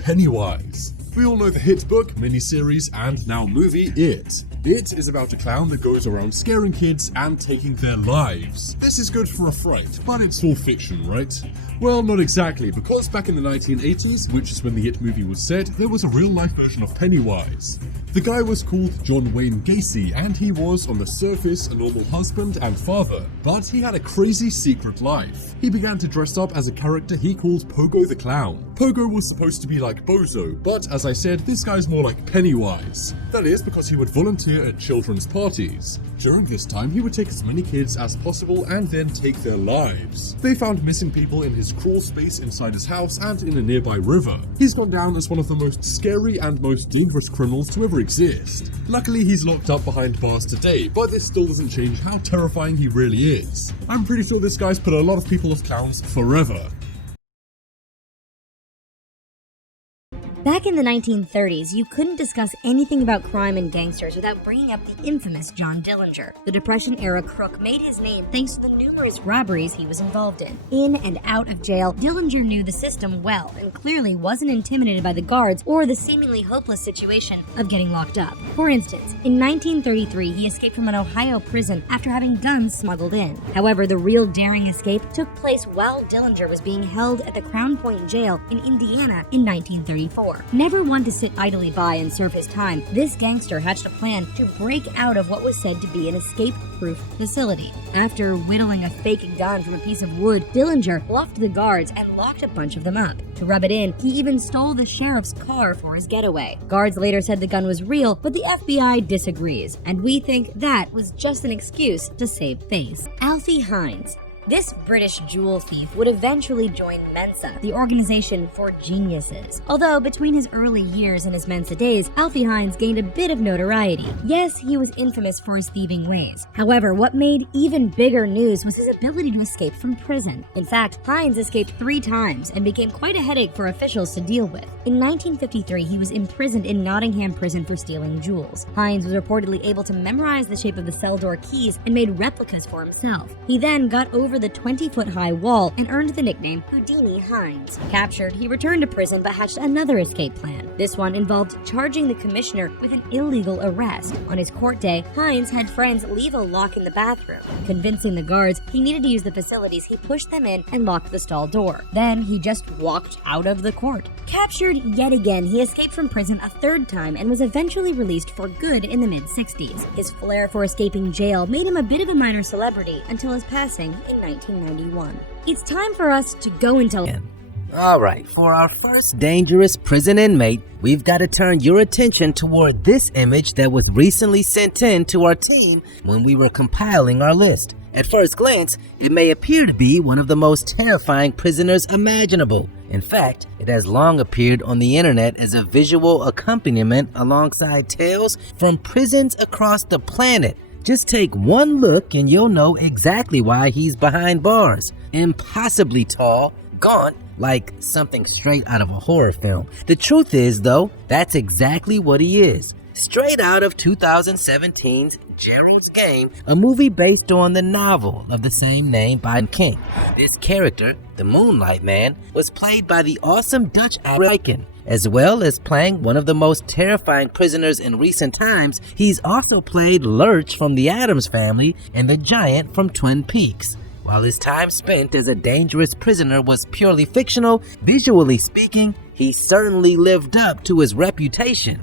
Pennywise. We all know the hit book, miniseries, and now movie It. It is about a clown that goes around scaring kids and taking their lives. This is good for a fright, but it's all fiction, right? Well, not exactly, because back in the 1980s, which is when the It movie was set, there was a real-life version of Pennywise. The guy was called John Wayne Gacy, and he was, on the surface, a normal husband and father, but he had a crazy secret life. He began to dress up as a character he called Pogo the Clown. Pogo was supposed to be like Bozo, but as I said, this guy's more like Pennywise. That is because he would volunteer at children's parties. During this time, he would take as many kids as possible and then take their lives. They found missing people in his crawl space inside his house and in a nearby river. He's gone down as one of the most scary and most dangerous criminals to ever exist. Luckily, he's locked up behind bars today, but this still doesn't change how terrifying he really is. I'm pretty sure this guy's put a lot of people as clowns forever. Back in the 1930s, you couldn't discuss anything about crime and gangsters without bringing up the infamous John Dillinger. The Depression-era crook made his name thanks to the numerous robberies he was involved in. In and out of jail, Dillinger knew the system well and clearly wasn't intimidated by the guards or the seemingly hopeless situation of getting locked up. For instance, in 1933, he escaped from an Ohio prison after having guns smuggled in. However, the real daring escape took place while Dillinger was being held at the Crown Point Jail in Indiana in 1934. Never one to sit idly by and serve his time, this gangster hatched a plan to break out of what was said to be an escape-proof facility. After whittling a fake gun from a piece of wood, Dillinger bluffed the guards and locked a bunch of them up. To rub it in, he even stole the sheriff's car for his getaway. Guards later said the gun was real, but the FBI disagrees, and we think that was just an excuse to save face. Alfie Hines. This British jewel thief would eventually join Mensa, the organization for geniuses. Although between his early years and his Mensa days, Alfie Hines gained a bit of notoriety. Yes, he was infamous for his thieving ways. However, what made even bigger news was his ability to escape from prison. In fact, Hines escaped 3 times and became quite a headache for officials to deal with. In 1953, he was imprisoned in Nottingham prison for stealing jewels. Hines was reportedly able to memorize the shape of the cell door keys and made replicas for himself. He then got over the 20-foot-high wall and earned the nickname Houdini Hines. Captured, he returned to prison but hatched another escape plan. This one involved charging the commissioner with an illegal arrest. On his court day, Hines had friends leave a lock in the bathroom. Convincing the guards he needed to use the facilities, he pushed them in and locked the stall door. Then he just walked out of the court. Captured yet again, he escaped from prison a 3rd time and was eventually released for good in the mid-60s. His flair for escaping jail made him a bit of a minor celebrity until his passing in 1991. It's time for us to go into... Alright, for our first dangerous prison inmate, we've got to turn your attention toward this image that was recently sent in to our team when we were compiling our list. At first glance, it may appear to be one of the most terrifying prisoners imaginable. In fact, it has long appeared on the internet as a visual accompaniment alongside tales from prisons across the planet. Just take one look and you'll know exactly why he's behind bars. Impossibly tall, gaunt, like something straight out of a horror film. The truth is, though, that's exactly what he is. Straight out of 2017's Gerald's Game, a movie based on the novel of the same name by King. This character, the Moonlight Man, was played by the awesome Dutch actor. As well as playing one of the most terrifying prisoners in recent times, he's also played Lurch from the Addams Family and the Giant from Twin Peaks. While his time spent as a dangerous prisoner was purely fictional, visually speaking, he certainly lived up to his reputation.